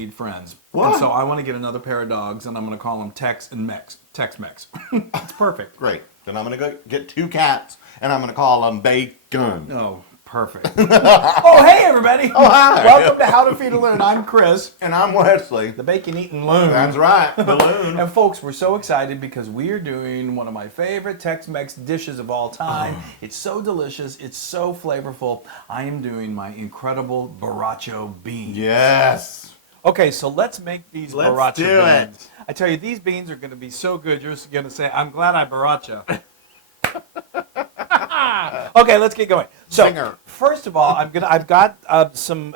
need friends. What? And so I want to get another pair of dogs, and I'm going to call them Tex and Mex. Tex-Mex. It's perfect. Great. Then I'm going to go get 2 cats, and I'm going to call them Bacon. Oh, perfect. Oh, hey, everybody. Oh, hi. Welcome to How to Feed a Loon. I'm Chris, And I'm Wesley. the bacon-eating loon. That's right, the Loon. And folks, we're so excited because we are doing one of my favorite Tex-Mex dishes of all time. It's so delicious. It's so flavorful. I am doing my incredible Borracho beans. Yes. Okay, so let's make these Let's Borracho do beans. it. I tell you, these beans are going to be so good. You're just going to say, I'm glad I Borracho. Okay, let's get going. So, Singer. first of all, I've got some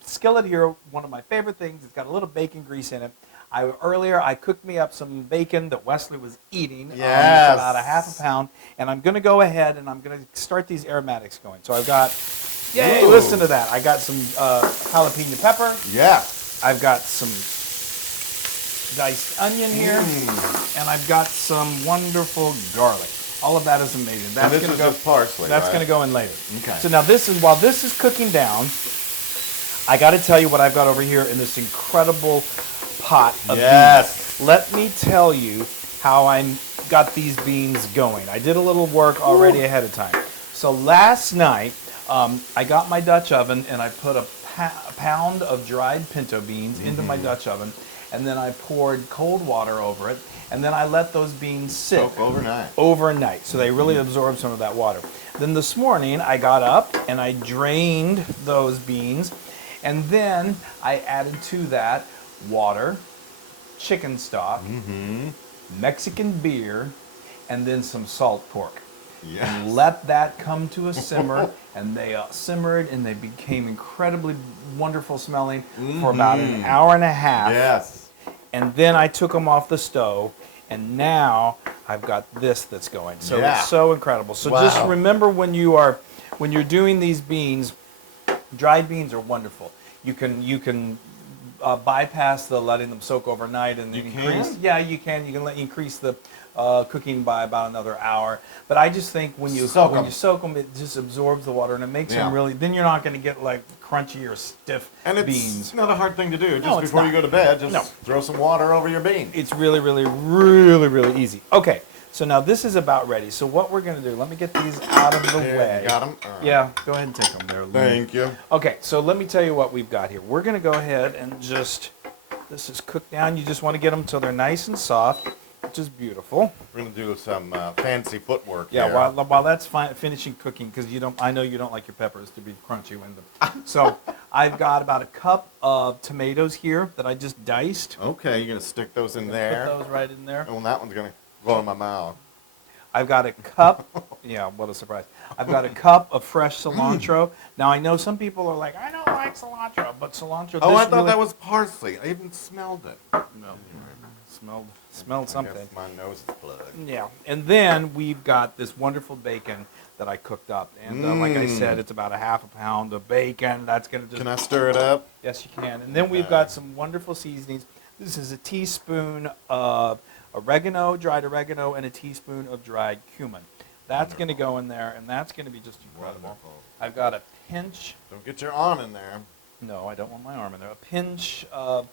skillet here, one of my favorite things. It's got a little bacon grease in it. Earlier, I cooked me up some bacon that Wesley was eating. Yes. It's about a half a pound. And I'm going to go ahead and I'm going to start these aromatics going. So I've got, yay, Ooh. listen to that. I got some jalapeno pepper. Yeah. I've got some diced onion here. And I've got some wonderful garlic. All of that is amazing. That's And this going is to go. just parsley, That's right? going to go in later. Okay. So now while this is cooking down, I got to tell you what I've got over here in this incredible pot of Yes. beans. Let me tell you how I got these beans going. I did a little work already ahead of time. So last night, I got my Dutch oven and I put a pound of dried pinto beans into my Dutch oven, and then I poured cold water over it, and then I let those beans sit Soak overnight. overnight, so they really absorb some of that water. Then this morning I got up and I drained those beans, and then I added to that water, chicken stock, Mexican beer, and then some salt pork. Yes. And let that come to a simmer, and they simmered and they became incredibly wonderful smelling for about an hour and a half. Yes. And then I took them off the stove, and now I've got this that's going. So Yeah. it's so incredible. So Wow. just remember when you're doing these beans, dried beans are wonderful. You can bypass the letting them soak overnight and You increase. can? Yeah, you can. You can increase the cooking by about another hour. But I just think when you Soak when 'em. you soak them, it just absorbs the water and it makes Yeah. them really. Then you're not going to get like crunchy or stiff And it's beans. not a hard thing to do. No, Just it's before not. you go to bed, just No. throw some water over your beans. It's really, really, really, really easy. Okay, so now this is about ready. So what we're going to do, let me get these out of the way. You got them? Yeah, go ahead and take them there, Loon. Thank you. Okay, so let me tell you what we've got here. We're going to go ahead and just, this is cooked down. You just want to get them till they're nice and soft, which is beautiful. We're going to do some fancy footwork Yeah, here. while that's finishing cooking, because I know you don't like your peppers to be crunchy when so I've got about a cup of tomatoes here that I just diced. Okay, you're going to stick those in Put there. those right in there. Oh, and that one's going to go in my mouth. I've got a cup. Yeah, what a surprise. I've got a cup of fresh cilantro. Now, I know some people are like, I don't like cilantro, but cilantro. Oh, this I thought really- that was parsley. I even smelled it. No, smelled I something. guess my nose is plugged. Yeah, and then we've got this wonderful bacon that I cooked up, and like I said, it's about a half a pound of bacon. That's gonna just. Can I stir it up? Yes, you can. And then we've got some wonderful seasonings. This is a teaspoon of oregano, dried oregano, and a teaspoon of dried cumin. That's going to go in there, and that's going to be just incredible. Wonderful. I've got a pinch. Don't get your arm in there. No, I don't want my arm in there. A pinch of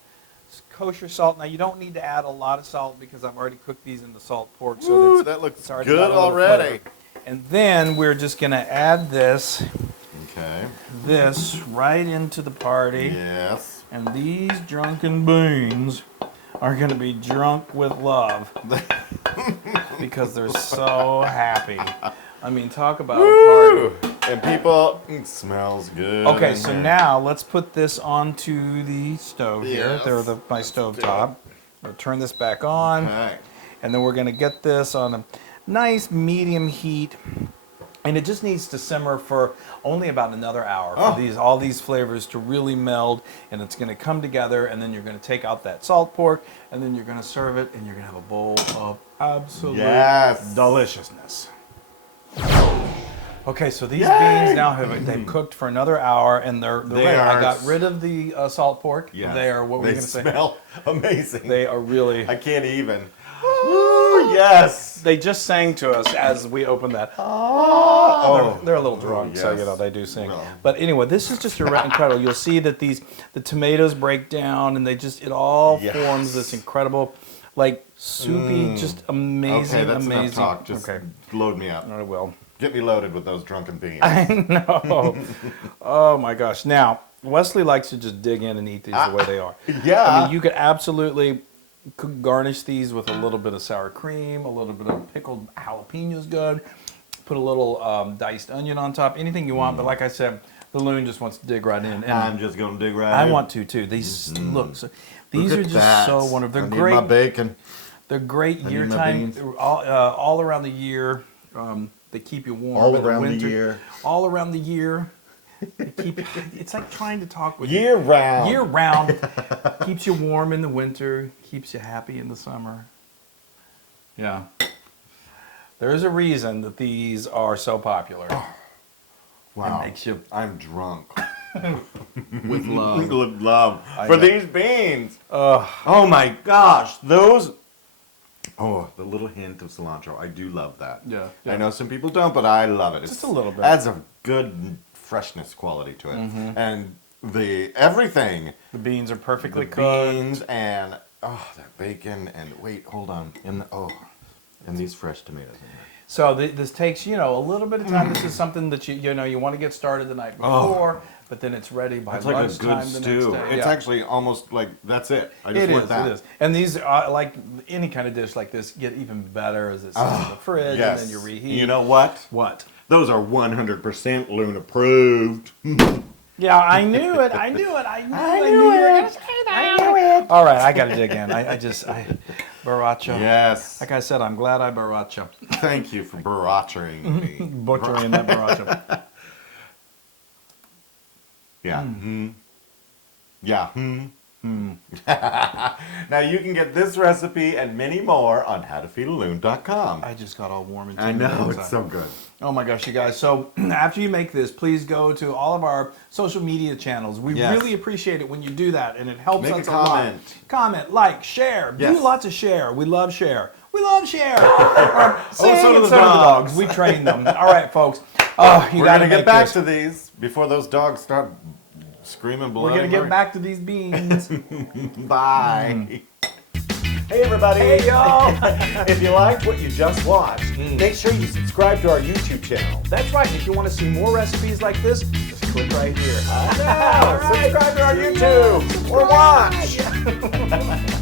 kosher salt. Now, you don't need to add a lot of salt because I've already cooked these in the salt pork. So Ooh, that's- that looks it's already good got a little already. flavor. And then we're just going to add this Okay. right into the party. Yes. And these drunken beans are going to be drunk with love because they're so happy. I mean, talk about a party. And people, it smells good. Okay, in so here. now let's put this onto the stove here. Yes. There's my stove top. We'll turn this back on, Okay. and then we're going to get this on a nice medium heat. And it just needs to simmer for only about another hour for all these flavors to really meld, and it's going to come together, and then you're going to take out that salt pork, and then you're going to serve it, and you're going to have a bowl of absolute Yes. deliciousness. Okay, so these Yay! beans now they've cooked for another hour, and they're They ready. I are got rid of the salt pork. Yeah. They are what we're They going to say. smell amazing. They are really. I can't even. Woo, yes. They just sang to us as we opened that. Oh. They're a little drunk, so yes. they do sing. No. But anyway, this is just incredible. You'll see that the tomatoes break down, and it all Yes. forms this incredible, like soupy, just amazing, Okay, that's amazing. enough talk. Just load me up. I will. Get me loaded with those drunken beans. I know. Oh my gosh. Now, Wesley likes to just dig in and eat these the way they are. Yeah. I mean, you could absolutely garnish these with a little bit of sour cream, a little bit of pickled jalapenos, good. Put a little diced onion on top, anything you want. But like I said, the Loon just wants to dig right in. And I'm just gonna dig right in. I want to too. These look so. These Look are at just that. so wonderful. They're I need great. my bacon. They're great need year my time. beans. All around the year. They keep you warm. All in around the winter. year. All around the year. It's like trying to talk with Year round. Year round. Keeps you warm in the winter. Keeps you happy in the summer. Yeah. There's a reason that these are so popular. Wow. It makes you I'm drunk. with love. With love. I For know. these beans. Oh my gosh. Those. Oh, the little hint of cilantro. I do love that. Yeah. I know some people don't, but I love it. Just a little bit. Adds a good freshness quality to it. And everything. The beans are perfectly The cooked. beans and that bacon and wait, hold on. And these fresh tomatoes. So this takes, a little bit of time. This is something that you want to get started the night before, but then it's ready by It's like a lunchtime good the stew. next day. It's Yeah. actually almost like that's it. I just It want is, that. it is. And these, like any kind of dish like this, get even better as it sits in the fridge Yes. and then you reheat. You know what? What? Those are 100% Loon approved. Yeah, I knew it. I knew it. I knew you were going to say that. I knew it. All right, I got to dig in. Borracho. Yes. Like I said, I'm glad I Borracho. Thank you for barachering me. Butchering that Borracho. Yeah. Yeah. Now you can get this recipe and many more on howtofeedaloon.com. I just got all warm and I tingly know, inside. it's so good. Oh my gosh, you guys. So after you make this, please go to all of our social media channels. We Yes. really appreciate it when you do that, and it helps Make a us a lot. comment. Comment, like, share. Yes. Do lots of share. We love share. We love share. Sing, so do and the so do dogs. We train them. All right, folks. Oh, you We're got going to to get back to these before those dogs start screaming blood. We're going to get back to these beans. Bye. Hey everybody! Hey, y'all. If you liked what you just watched, make sure you subscribe to our YouTube channel. That's right. If you want to see more recipes like this, just click right here. Subscribe to our YouTube or watch.